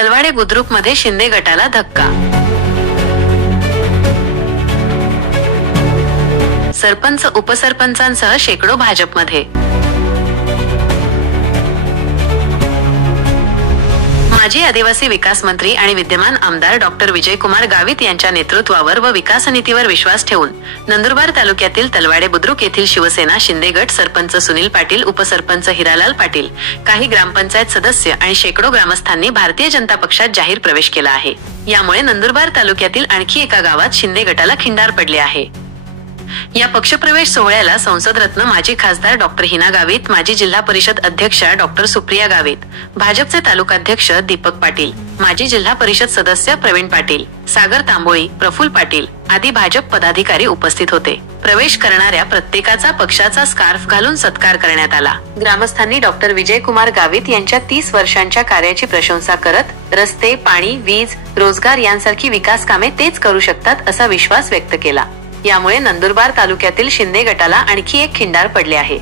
तलवाडे बुद्रुकमध्ये शिंदे गटाला धक्का. सरपंच उपसरपंचांसह शेकडो भाजपमध्ये. माजी आदिवासी विकास मंत्री आणि विद्यमान आमदार डॉक्टर विजयकुमार गावित यांच्या नेतृत्वावर व विकास नीतीवर विश्वास ठेवून नंदुरबार तालुक्यातील तलवाडे बुद्रुक येथील शिवसेना शिंदे गट सरपंच सुनील पाटील, उपसरपंच हिरालाल पाटील, काही ग्रामपंचायत सदस्य आणि शेकडो ग्रामस्थांनी भारतीय जनता पक्षात जाहीर प्रवेश केला आहे. यामुळे नंदुरबार तालुक्यातील आणखी एका गावात शिंदे गटाला खिंडार पडले आहे. या पक्षप्रवेश सोहळ्याला संसद रत्न माजी खासदार डॉक्टर हिना गावित, माजी जिल्हा परिषद अध्यक्षा डॉक्टर सुप्रिया गावित, भाजपचे तालुकाध्यक्ष दीपक पाटील, माजी जिल्हा परिषद सदस्य प्रवीण पाटील, सागर तांबोळी, प्रफुल्ल पाटील आदी भाजप पदाधिकारी उपस्थित होते. प्रवेश करणाऱ्या प्रत्येकाचा पक्षाचा स्कार्फ घालून सत्कार करण्यात आला. ग्रामस्थांनी डॉक्टर विजयकुमार गावित यांच्या 30 वर्षांच्या कार्याची प्रशंसा करत रस्ते, पाणी, वीज, रोजगार यांसारखी विकास कामे तेच करू शकतात असा विश्वास व्यक्त केला. यामुळे नंदुरबार तालुक्यातील शिंदे गटाला आणखी एक खिंडार पडले आहे.